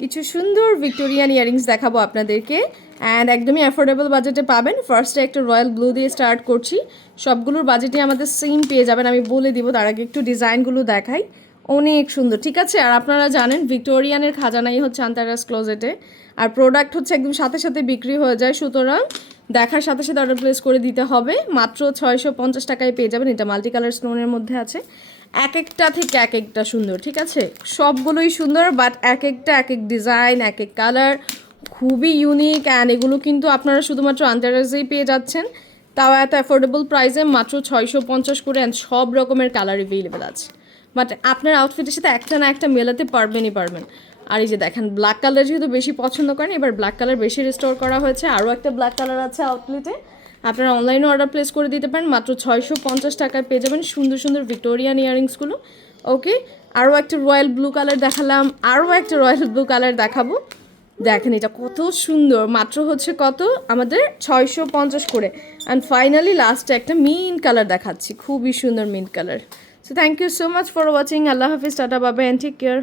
কিছু সুন্দর Victorian earrings দেখাবো আপনাদেরকে অ্যান্ড একদমই অ্যাফোর্ডেবল বাজেটে পাবেন। ফার্স্টে একটা রয়্যাল ব্লু দিয়ে স্টার্ট করছি। সবগুলোর বাজেটে আমাদের সেম পেয়ে যাবেন, আমি বলে দিব। তার আগে একটু ডিজাইনগুলো দেখাই, অনেক সুন্দর, ঠিক আছে। আর আপনারা জানেন ভিক্টোরিয়ানের খাজানাই হচ্ছে আন্তারাস ক্লোজেটে, আর প্রোডাক্ট হচ্ছে একদম সাথে সাথে বিক্রি হয়ে যায়, সুতরাং দেখার সাথে সাথে অর্ডার প্লেস করে দিতে হবে। মাত্র 650 টাকায় পেয়ে যাবেন। এটা মাল্টি কালার স্টোনের মধ্যে আছে, এক একটা থেকে এক একটা সুন্দর, ঠিক আছে। সবগুলোই সুন্দর, বাট এক একটা এক এক ডিজাইন, এক এক কালার, খুবই ইউনিক। অ্যান্ড এগুলো কিন্তু আপনারা শুধুমাত্র আন্তারাজেই পেয়ে যাচ্ছেন, তাও এত অ্যাফোর্ডেবল প্রাইসে, মাত্র 650 করে। অ্যান্ড সব রকমের কালার অ্যাভেলেবেল আছে, বাট আপনার আউটফিটের সাথে একটা না একটা মেলাতে পারবেনই পারবেন। আর এই যে দেখেন, ব্ল্যাক কালার যেহেতু বেশি পছন্দ করেন, এবার ব্ল্যাক কালার বেশি রিস্টোর করা হয়েছে। আরও একটা ব্ল্যাক কালার আছে আউটলেটে, আপনারা অনলাইনে অর্ডার প্লেস করে দিতে পারেন। মাত্র 650 টাকায় পেয়ে যাবেন সুন্দর সুন্দর ভিক্টোরিয়ান ইয়ারিংসগুলো। ওকে, আরও একটা রয়্যাল ব্লু কালার দেখালাম, আরও একটা রয়্যাল ব্লু কালার দেখাবো। দেখেন এটা কত সুন্দর, মাত্র হচ্ছে কত আমাদের 650 করে। অ্যান্ড ফাইনালি লাস্টে একটা মিন্ট কালার দেখাচ্ছি, খুবই সুন্দর mint colour. So thank you so much for watching. আল্লাহ হাফিজ, টাটা, বাবা, অ্যান্ড টেক কেয়ার।